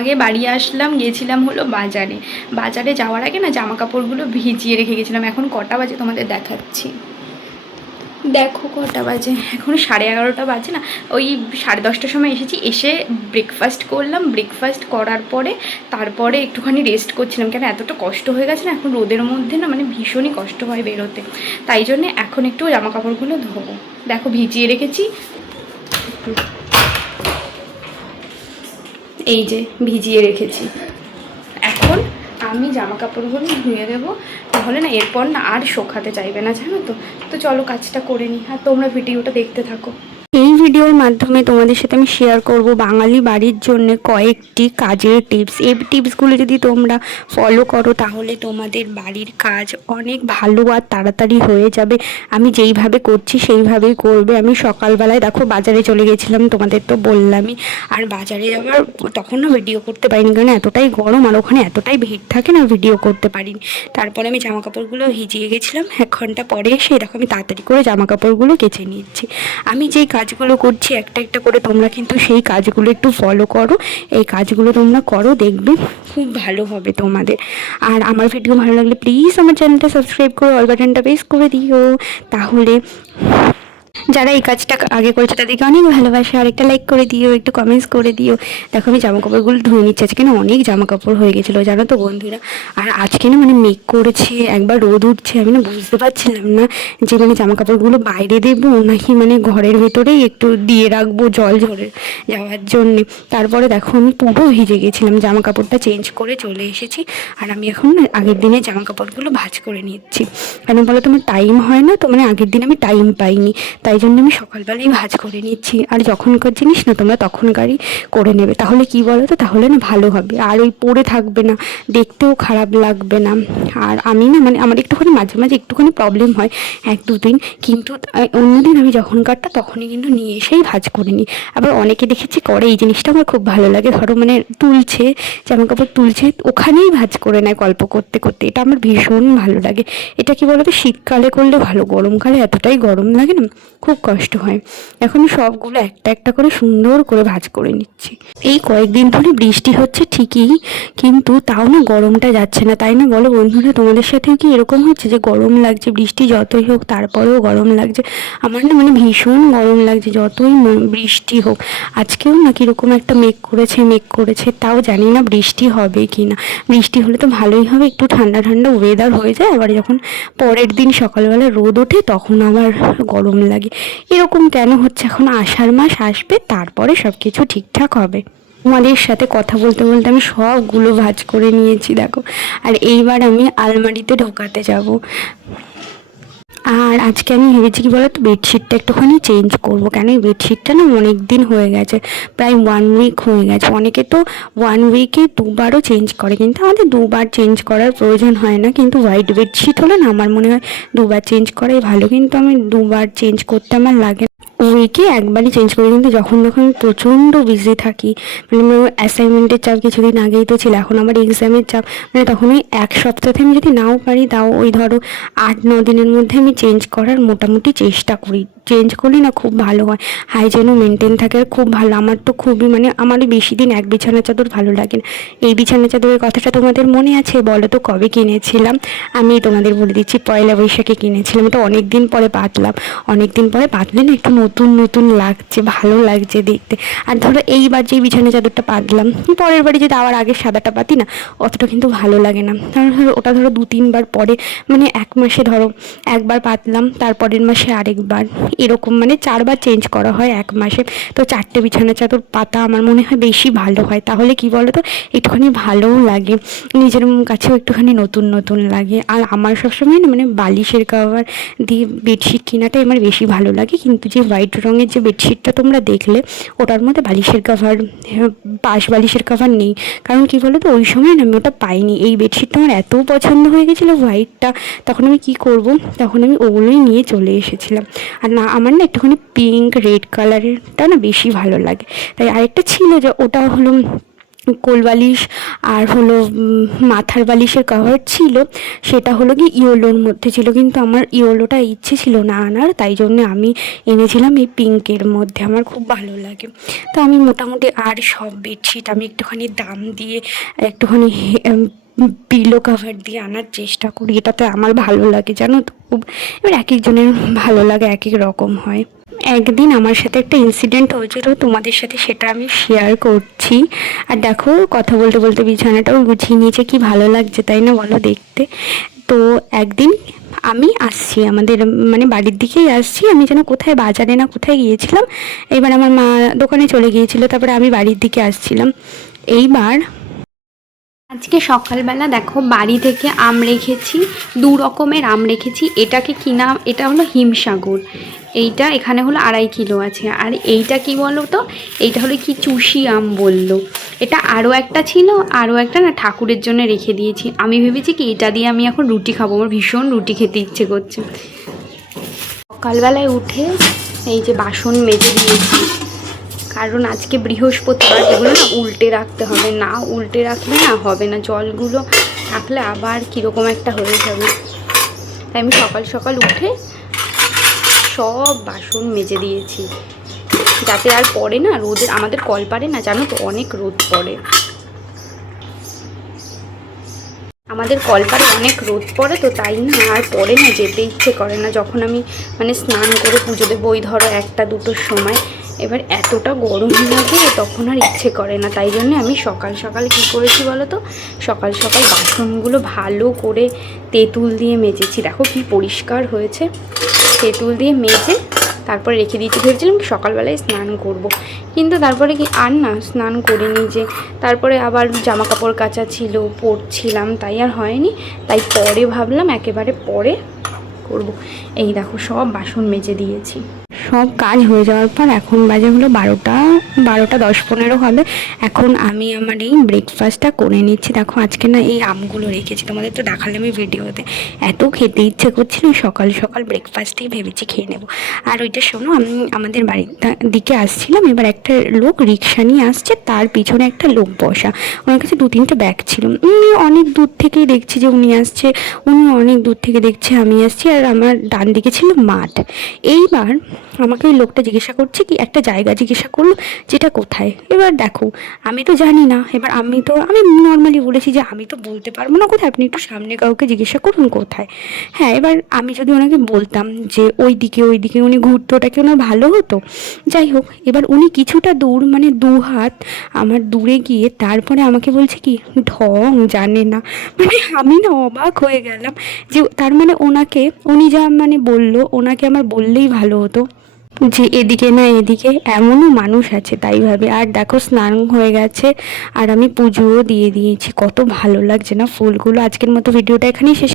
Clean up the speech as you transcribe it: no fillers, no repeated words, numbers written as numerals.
আগে বাড়ি আসলাম, গিয়েছিলাম হলো বাজারে। বাজারে যাওয়ার আগে না জামা কাপড়গুলো ভিজিয়ে রেখে গেছিলাম। এখন কটা বাজে তোমাদের দেখাচ্ছি, দেখো কটা বাজে, এখন 11:30 বাজে না, ওই 10:30টার সময় এসেছি। এসে ব্রেকফাস্ট করলাম, ব্রেকফাস্ট করার পরে তারপরে একটুখানি রেস্ট করছিলাম, কেন এতটা কষ্ট হয়ে গেছে না এখন রোদের মধ্যে না, মানে ভীষণই কষ্ট হয় বেরোতে। তাই জন্যে এখন একটু জামা কাপড়গুলো ধোবো। দেখো ভিজিয়ে রেখেছি, এই যে ভিজিয়ে রেখেছি। এখন আমি জামা কাপড়গুলো ধুয়ে দেবো, তাহলে না এরপর না আর শোকাতে চাইবে না, জানো তো। তো চলো কাজটা করে নিই, আর তোমরা ভিডিওটা দেখতে থাকো। এই ভিডিওর মাধ্যমে তোমাদের সাথে আমি শেয়ার করব বাঙালি বাড়ির জন্য কয়েকটি কাজের টিপস। এই টিপসগুলো যদি তোমরা ফলো করো তাহলে তোমাদের বাড়ির কাজ অনেক ভালো আর তাড়াতাড়ি হয়ে যাবে। আমি যেইভাবে করছি সেইভাবেই করবে। আমি সকালবেলায় দেখো বাজারে চলে গেছিলাম, তোমাদের তো বললামই। আর বাজারে যাওয়ার তখন না ভিডিও করতে পারিনি, কারণ এতটাই গরম আর ওখানে এতটাই ভিড় থাকে না, ভিডিও করতে পারিনি। তারপরে আমি জামা কাপড়গুলো ভিজিয়ে গেছিলাম, 1 ঘন্টা পরে এসে দেখো আমি তাড়াতাড়ি করে জামা কাপড়গুলো কেচে নিচ্ছি। আমি যেই কাজগুলো করছি একটা একটা করে তোমরা কিন্তু সেই কাজগুলো একটু ফলো করো। এই কাজগুলো তোমরা করো, দেখবে খুব ভালো হবে তোমাদের। আর আমার ভিডিও ভালো লাগলে প্লিজ আমার চ্যানেলটা সাবস্ক্রাইব করে অল বাটনটা প্রেস করে দিও, তাহলে যারা এই কাজটা আগে করেছে তাদেরকে অনেক ভালোবাসে। আর একটা লাইক করে দিও, একটু কমেন্টস করে দিও। দেখো আমি জামা কাপড়গুলো ধুয়ে নিচ্ছি, আজকে না অনেক জামা কাপড় হয়ে গেছিলো জানো তো বন্ধুরা। আর আজকে না মানে মেঘ করেছে, একবার রোদ উঠছে, আমি না বুঝতে পারছিলাম না যে মানে জামা কাপড়গুলো বাইরে দেবো নাকি মানে ঘরের ভেতরেই একটু দিয়ে রাখবো জল ঝরে যাওয়ার জন্যে। তারপরে দেখো আমি পুরো ভিজে গেছিলাম, জামা কাপড়টা চেঞ্জ করে চলে এসেছি। আর আমি এখন না আগের দিনে জামা কাপড়গুলো ভাঁজ করে নিচ্ছি, কেন বলো তোমার টাইম হয় না তো, মানে আগের দিন আমি টাইম পাইনি, তাই জন্য আমি সকালবেলাই ভাঁজ করে নিচ্ছি। আর যখনকার জিনিস না তোমরা তখনকারই করে নেবে, তাহলে কি বলো তো, তাহলে না ভালো হবে। আর ওই পরে থাকবে না, দেখতেও খারাপ লাগবে না। আর আমি না মানে আমার একটুখানি মাঝে মাঝে একটুখানি প্রবলেম হয় 1-2 দিন, কিন্তু অন্যদিন আমি যখনকারটা তখনই কিন্তু নিয়ে এসেই ভাঁজ করে নিই। আবার অনেকে দেখেছি করে, এই জিনিসটা আমার খুব ভালো লাগে। ধরো মানে তুলছে, জামা কাপড় তুলছে, ওখানেই ভাঁজ করে নেয় গল্প করতে করতে, এটা আমার ভীষণ ভালো লাগে। এটা কি বলো তো, শীতকালে করলে ভালো, গরমকালে এতটাই গরম লাগে না, খুব কষ্ট হয়। এখন সবগুলো একটা একটা করে সুন্দর করে ভাঁজ করে নিচ্ছি। এই কয়েকদিন ধরে বৃষ্টি হচ্ছে ঠিকই, কিন্তু তাও না গরমটা যাচ্ছে না, তাই না বলো বন্ধুরা? তোমাদের সাথেও কি এরকম হচ্ছে যে গরম লাগছে, বৃষ্টি যতই হোক তারপরেও গরম লাগছে? আমার না মানে ভীষণ গরম লাগছে যতই বৃষ্টি হোক। আজকেও না কীরকম একটা মেঘ করেছে, তাও জানি না বৃষ্টি হবে কি না। বৃষ্টি হলে তো ভালোই হবে, একটু ঠান্ডা ঠান্ডা ওয়েদার হয়ে যায়। আবার যখন পরের দিন সকালবেলা রোদ ওঠে তখন আবার গরম লাগে। এরকম কেন হচ্ছে? এখন আষাঢ় মাস আসবে, তারপরে সব কিছু ঠিকঠাক হবে। তোমাদের সাথে কথা বলতে বলতে আমি সবগুলো ভাঁজ করে নিয়েছি দেখো। আর এইবার আমি আলমারিতে ঢোকাতে যাব। আর আজকে আমি ভেবেছি কি বলতো, বেডশিটটা একটুখানি চেঞ্জ করব, কেন এই বেডশিটটা না অনেক দিন হয়ে গেছে, প্রায় 1 উইক হয়ে গেছে। অনেকে তো 1 উইকে 2বারও চেঞ্জ করে, কিন্তু আমাদের 2বার চেঞ্জ করার প্রয়োজন হয় না। কিন্তু হোয়াইট বেডশিট হলে না আমার মনে হয় 2বার চেঞ্জ করাই ভালো, কিন্তু আমি 2বার চেঞ্জ করতে আমার লাগে না, উইকে একবারই চেঞ্জ করি। কিন্তু যখন আমি প্রচণ্ড বিজি থাকি, মানে আমার অ্যাসাইনমেন্টের চাপ কিছুদিন আগেই তো ছিল, এখন আমার এক্সামের চাপ, মানে তখন ওই 1 সপ্তাহে আমি যদি নাও পারি, তাও ওই ধরো 8-9 দিনের মধ্যে আমি চেঞ্জ করার মোটামুটি চেষ্টা করি। চেঞ্জ করলে না খুব ভালো হয়, হাইজেনও মেনটেন থাকে, আর খুব ভালো। আমার তো খুবই মানে আমারই বেশি দিন এক বিছানা চাদর ভালো লাগে না। এই বিছানা চাদরের কথাটা তোমাদের মনে আছে? বলো তো কবে কিনেছিলাম? আমি তোমাদের বলে দিচ্ছি, পয়লা বৈশাখে কিনেছিলাম। এটা অনেক দিন পরে পাতলাম, অনেক দিন পরে পাতলে না একটু নতুন নতুন লাগছে, ভালো লাগছে দেখতে। আর ধরো এইবার যে বিছানা চাদরটা পাতলাম, পরের বাড়ি যদি আবার আগের সাদাটা পাতি না, অতটা কিন্তু ভালো লাগে না। কারণ ওটা ধরো 2-3বার পরে, মানে 1 মাসে ধরো একবার পাতলাম, তারপরের মাসে আরেকবার, এরকম মানে 4বার চেঞ্জ করা হয় 1 মাসে। তো 4টে বিছানা চাদর পাতা আমার মনে হয় বেশি ভালো হয়, তাহলে কি বলো তো, একটুখানি ভালোও লাগে, নিজের কাছেও একটুখানি নতুন নতুন লাগে। আর আমার সবসময় না মানে বালিশের কভার দিয়ে বেডশিট কেনাটাই আমার বেশি ভালো লাগে। কিন্তু যে হোয়াইট রঙের যে বেডশিটটা তোমরা দেখলে, ওটার মধ্যে বালিশের কভার, পাশ বালিশের কভার নেই। কারণ কি বলো তো, ওই সময় না আমি ওটা পাইনি। এই বেডশিটটা আমার এত পছন্দ হয়ে গেছিলো হোয়াইটটা, তখন আমি কি করব, তখন আমি ওগুলোই নিয়ে চলে এসেছিলাম। আর না আমার না একটুখানি পিঙ্ক রেড কালারেরটা না বেশি ভালো লাগে। তাই আরেকটা ছিল যে ওটা হলো কোলবালিশ আর হলো মাথার বালিশের কভার ছিল, সেটা হলো কি ইয়েলোর মধ্যে ছিল, কিন্তু আমার ইয়েলোটা ইচ্ছে ছিল না আনার, তাই জন্য আমি এনেছিলাম এই পিঙ্কের মধ্যে। আমার খুব ভালো লাগে। তো আমি মোটামুটি আর সব বেডশিট আমি একটুখানি দাম দিয়ে একটুখানি পিলো কাভার দিয়ে আনার চেষ্টা করি, এটাতে আমার ভালো লাগে জানো তো খুব। এবার এক একজনের ভালো লাগে এক এক রকম হয়। একদিন আমার সাথে একটা ইনসিডেন্ট হয়েছিল, তোমাদের সাথে সেটা আমি শেয়ার করছি। আর দেখো কথা বলতে বলতে বিছানাটাও গুছিয়ে নিয়েছে, কি ভালো লাগছে তাই না বলো দেখতে। তো একদিন আমি আসছি আমাদের মানে বাড়ির দিকেই আসছি, আমি যেন কোথায় বাজারে না কোথায় গিয়েছিলাম, এবার আমার মা দোকানে চলে গিয়েছিল, তারপরে আমি বাড়ির দিকে আসছিলাম। এইবার আজকে সকালবেলা দেখো বাড়ি থেকে আম রেখেছি, 2 রকমের আম রেখেছি। এটাকে কি নাম, এটা হলো হিমসাগর, এইটা এখানে হলো 2.5 কিলো আছে। আর এইটা কি বলো তো, এইটা হলো কি চুষি আম বললো। এটা আরও একটা ছিল, আরও একটা না ঠাকুরের জন্য রেখে দিয়েছি। আমি ভেবেছি কি এটা দিয়ে আমি এখন রুটি খাবো, আমার ভীষণ রুটি খেতে ইচ্ছে করছে। সকালবেলায় উঠে এই যে বাসন মেজে দিয়েছি, কারণ আজকে বৃহস্পতিবার, এগুলো না উল্টে রাখতে হবে, না উল্টে রাখলে না হবে না, জলগুলো থাকলে আবার কীরকম একটা হয়ে যাবে। তাই আমি সকাল সকাল উঠে সব বাসন মেজে দিয়েছি, যাতে আর পড়ে না রোদের, আমাদের কল পারে না জানো তো, অনেক রোদ পড়ে আমাদের কলপারে, অনেক রোদ পড়ে, তো তাই না আর পড়ে না, যেতে ইচ্ছে করে না যখন আমি মানে স্নান করে পুজো দেবো, ওই ধরো 1টা-2টোর সময়। এবার এতটা গরম লাগে তখন আর ইচ্ছে করে না, তাই জন্য আমি সকাল সকাল কী করেছি বলো তো, সকাল সকাল বাসনগুলো ভালো করে তেঁতুল দিয়ে মেজেছি। দেখো কি পরিষ্কার হয়েছে, তেঁতুল দিয়ে মেজে তারপরে রেখে দিয়েছি। ভেবেছিলাম সকালবেলায় স্নান করব, কিন্তু তারপরে কি আর না স্নান করিনি, যে তারপরে আবার জামা কাপড় কাচা ছিল, পরছিলাম, তাই আর হয়নি। তাই পরে ভাবলাম একেবারে পরে করব। এই দেখো সব বাসন মেজে দিয়েছি। সব কাজ হয়ে যাওয়ার পর এখন বাজে হলো 12টা 10-15 হবে। এখন আমি আমার এই ব্রেকফাস্টটা করে নিচ্ছি। দেখো আজকে না এই আমগুলো রেখেছি, তোমাদের তো দেখালাম এই ভিডিওতে, এত খেতে ইচ্ছে করছিল, সকাল সকাল ব্রেকফাস্টেই ভেবেছি খেয়ে নেব। আর ওইটা শোনো, আমি আমাদের বাড়ির দিকে আসছিলাম, এবার একটা লোক রিক্সা নিয়ে আসছে, তার পিছনে একটা লোক বসা, ওনার কাছে 2-3টে ব্যাগ ছিল। অনেক দূর থেকেই দেখছি যে উনি আসছে, উনি অনেক দূর থেকে দেখছে আমি আসছি, আর আমার ডান দিকে ছিল মাঠ। এইবার আমাকে ওই লোকটা জিজ্ঞাসা করছে, কি একটা জায়গা জিজ্ঞাসা করলো যেটা কোথায়। এবার দেখো আমি তো জানি না, এবার আমি নর্মালি বলেছি যে আমি তো বলতে পারবো না কোথায়, আপনি একটু সামনে কাউকে জিজ্ঞাসা করুন কোথায়। হ্যাঁ, এবার আমি যদি ওনাকে বলতাম যে ওই দিকে উনি ঘুরতো, ওটা কি ওনার ভালো হতো? যাই হোক, এবার উনি কিছুটা দূর মানে 2 হাত আমার দূরে গিয়ে তারপরে আমাকে বলছে কি ঢং জানে না। মানে আমি না অবাক হয়ে গেলাম, যে তার মানে উনি যা মানে বললো, ওনাকে আমার বললেই ভালো হতো যে এদিকে না এদিকে, এমনও মানুষ আছে তাই ভাবে। আর দেখো স্নান হয়ে গেছে, আর আমি পুজোও দিয়ে দিয়েছি, কত ভালো লাগছে না ফুলগুলো। আজকের মতো ভিডিওটা এখানেই শেষ।